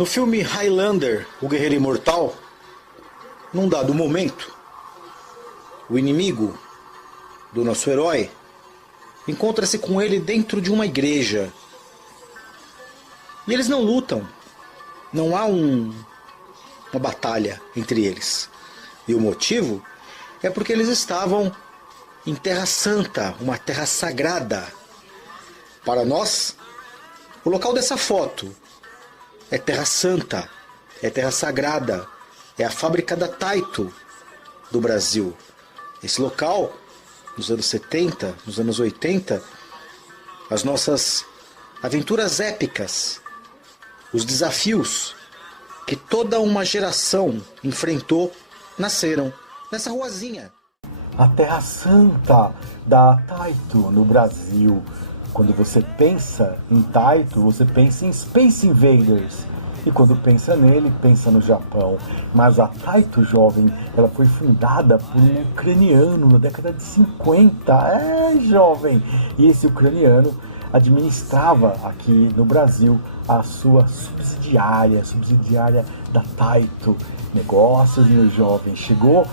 No filme Highlander, o Guerreiro Imortal, num dado momento, o inimigo do nosso herói encontra-se com ele dentro de uma igreja. E eles não lutam. Não há uma batalha entre eles. E o motivo é porque eles estavam em Terra Santa, uma terra sagrada. Para nós, o local dessa foto é Terra Santa, é Terra Sagrada, é a fábrica da Taito do Brasil. Esse local, nos anos 70, nos anos 80, as nossas aventuras épicas, os desafios que toda uma geração enfrentou, nasceram nessa ruazinha. A Terra Santa da Taito no Brasil. Quando você pensa em Taito, você pensa em Space Invaders. E quando pensa nele, pensa no Japão. Mas a Taito, jovem, ela foi fundada por um ucraniano na década de 50. Jovem! E esse ucraniano administrava aqui no Brasil a sua subsidiária da Taito. Negócios, meu jovem. Chegou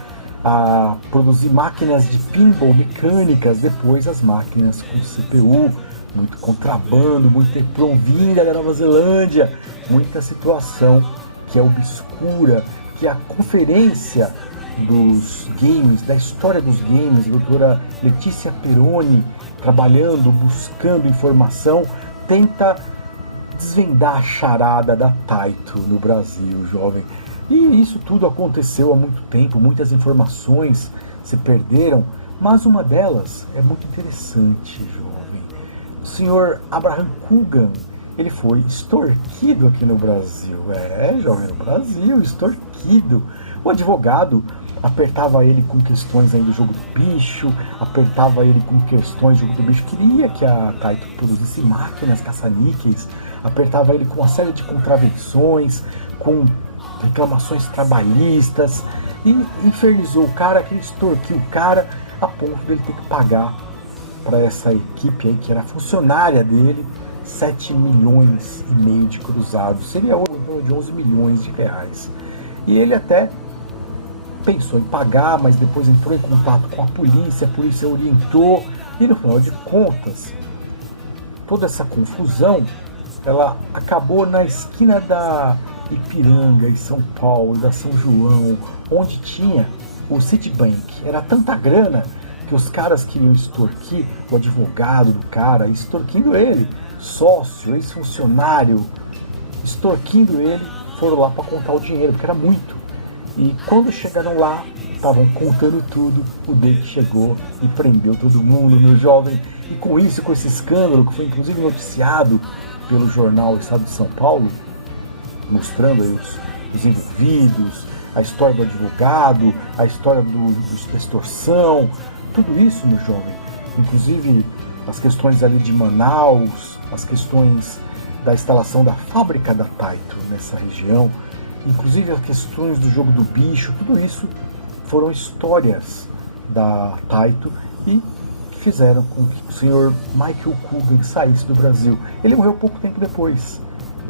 a produzir máquinas de pinball mecânicas, depois as máquinas com CPU, muito contrabando, muita vinda da Nova Zelândia, muita situação que é obscura, que a conferência dos games, da história dos games, a doutora Letícia Peroni, trabalhando, buscando informação, tenta desvendar a charada da Taito no Brasil, jovem. E isso tudo aconteceu há muito tempo, muitas informações se perderam, mas uma delas é muito interessante, jovem. O senhor Abraham Coogan, ele foi extorquido aqui no Brasil. Jovem, no Brasil, extorquido. O advogado apertava ele com questões aí do jogo do bicho, apertava ele com questões do jogo do bicho, queria que a Taito produzisse máquinas caça-níqueis, apertava ele com uma série de contravenções, com reclamações trabalhistas, e infernizou o cara, que extorquiu o cara a ponto dele ter que pagar para essa equipe aí, que era funcionária dele, 7 milhões e meio de cruzados, seria hoje em torno de 11 milhões de reais. E ele até pensou em pagar, mas depois entrou em contato com a polícia orientou, e no final de contas, toda essa confusão, ela acabou na esquina da Ipiranga, em São Paulo, da São João, onde tinha o Citibank. Era tanta grana que os caras queriam extorquir o advogado do cara, extorquindo ele, sócio, ex-funcionário, extorquindo ele, foram lá para contar o dinheiro, porque era muito. E quando chegaram lá, estavam contando tudo, o Dave chegou e prendeu todo mundo, meu jovem. E com isso, com esse escândalo, que foi inclusive noticiado pelo jornal Estado de São Paulo, mostrando aí os envolvidos, a história do advogado, a história da extorsão, tudo isso, meu jovem, inclusive as questões ali de Manaus, as questões da instalação da fábrica da Taito nessa região, inclusive as questões do jogo do bicho, tudo isso foram histórias da Taito e que fizeram com que o senhor Michael Coogan saísse do Brasil. Ele morreu pouco tempo depois,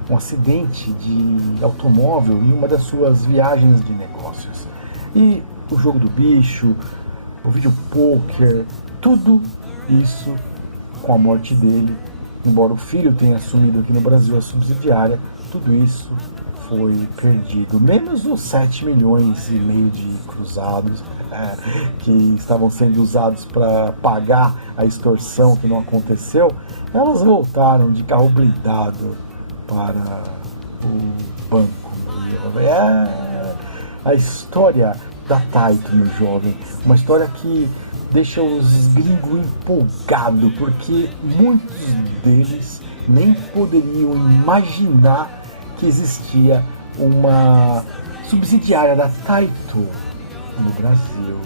um acidente de automóvel em uma das suas viagens de negócios. E o jogo do bicho, o vídeo poker, tudo isso com a morte dele, embora o filho tenha assumido aqui no Brasil a subsidiária, tudo isso foi perdido, menos os 7 milhões e meio de cruzados que estavam sendo usados para pagar a extorsão que não aconteceu, elas voltaram de carro blindado para o banco. A história da Taito, meu jovem, uma história que deixa os gringos empolgados, porque muitos deles nem poderiam imaginar que existia uma subsidiária da Taito no Brasil.